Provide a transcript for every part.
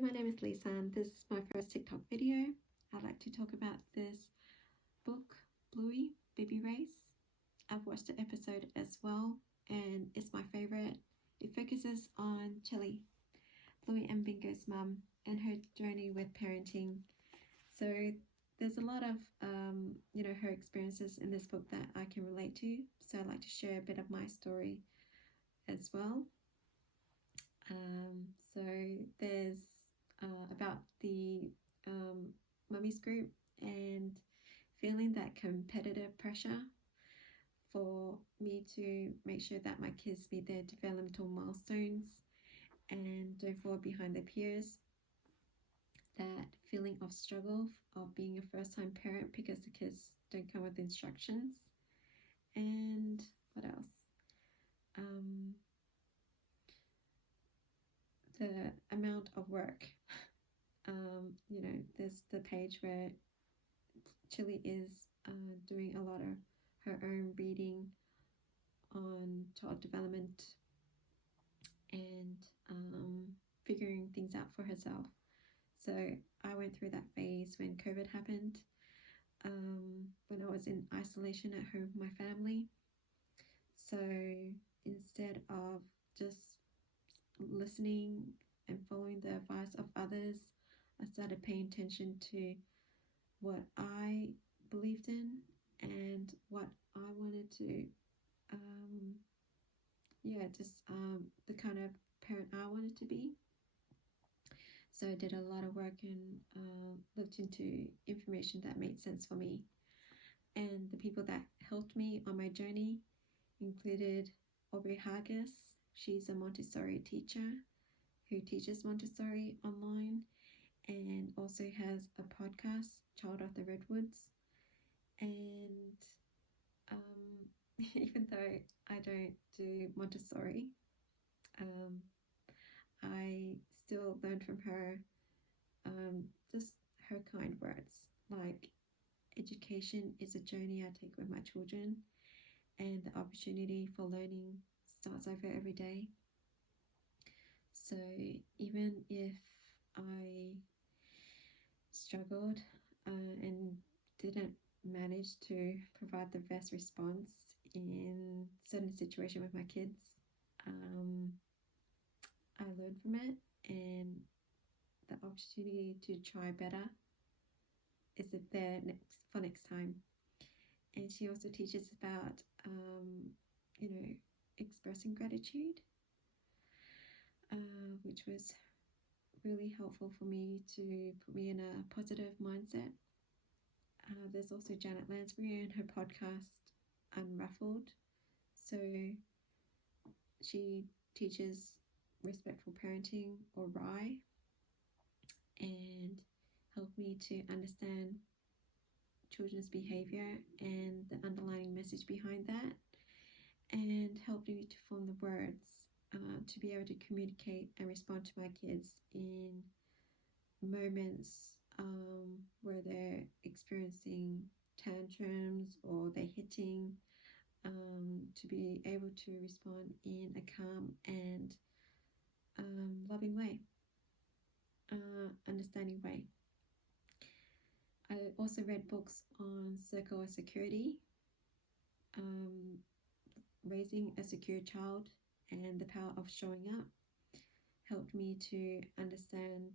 my name is Lisa and this is my first TikTok video. I'd like to talk about this book, Bluey, Baby Race. I've watched the episode as well and it's my favorite. It focuses on Chili, Bluey and Bingo's mum, and her journey with parenting. So there's a lot of, her experiences in this book that I can relate to. So I'd like to share a bit of my story as well. So there's about the mummies group and feeling that competitive pressure for me to make sure that my kids meet their developmental milestones and don't fall behind their peers. That feeling of struggle of being a first-time parent because the kids don't come with instructions. And what else? The amount of work. There's the page where Chili is doing a lot of her own reading on child development and figuring things out for herself. So I went through that phase when COVID happened, when I was in isolation at home with my family. So instead of just listening and following the advice of others, I started paying attention to what I believed in and what I wanted to, the kind of parent I wanted to be. So I did a lot of work and looked into information that made sense for me. And the people that helped me on my journey included Aubrey Hargis. She's a Montessori teacher who teaches Montessori online and also has a podcast, Child of the Redwoods. And even though I don't do Montessori, I still learned from her just her kind words, like education is a journey I take with my children and the opportunity for learning starts over every day. So even if I struggled and didn't manage to provide the best response in certain situation with my kids, I learned from it, and the opportunity to try better is there for next time. And she also teaches about expressing gratitude, which was really helpful for me to put me in a positive mindset. There's also Janet Lansbury and her podcast Unruffled. So she teaches respectful parenting, or RIE, and helped me to understand children's behavior and the underlying message behind that, and helped me to form the words to be able to communicate and respond to my kids in moments where they're experiencing tantrums or they're hitting, to be able to respond in a calm and loving way, understanding way. I also read books on circle of security, raising a secure child and the power of showing up, helped me to understand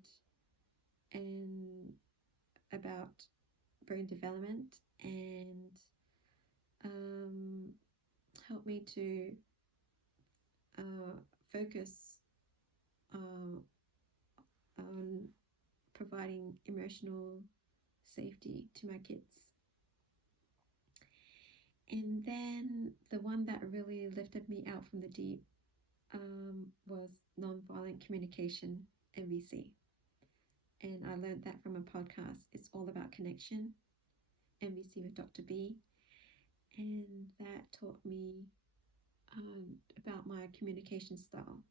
and about brain development, and helped me to focus on providing emotional safety to my kids. And then the one that really lifted me out from the deep was Nonviolent Communication, NVC. And I learned that from a podcast. It's all about connection, NVC with Dr. B. And that taught me about my communication style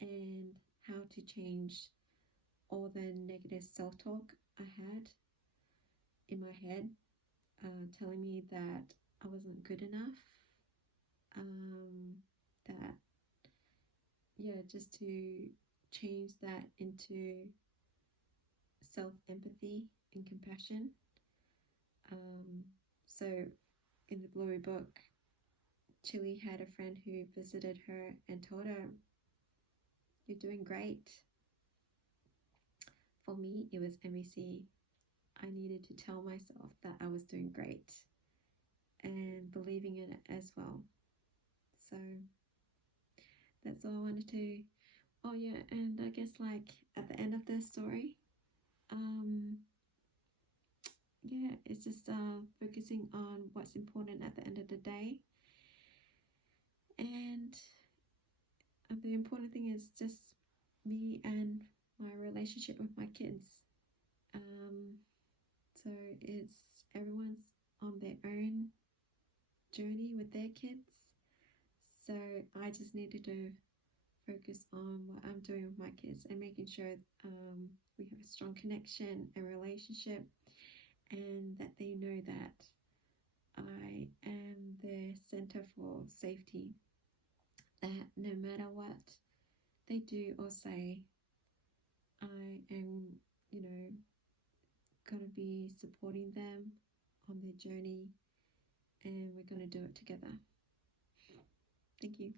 and how to change all the negative self-talk I had in my head, telling me that I wasn't good enough, just to change that into self-empathy and compassion. So in the Bluey book, Chili had a friend who visited her and told her, "You're doing great." For me, it was MEC. I needed to tell myself that I was doing great and believing in it as well. So that's all I wanted to. Oh yeah, and I guess like at the end of the story, yeah, it's just focusing on what's important at the end of the day, and the important thing is just me and my relationship with my kids. So it's everyone's on their own journey with their kids. So I just needed to focus on what I'm doing with my kids and making sure we have a strong connection and relationship, and that they know that I am their center for safety. That no matter what they do or say, I am, going to be supporting them on their journey, and we're going to do it together. Thank you.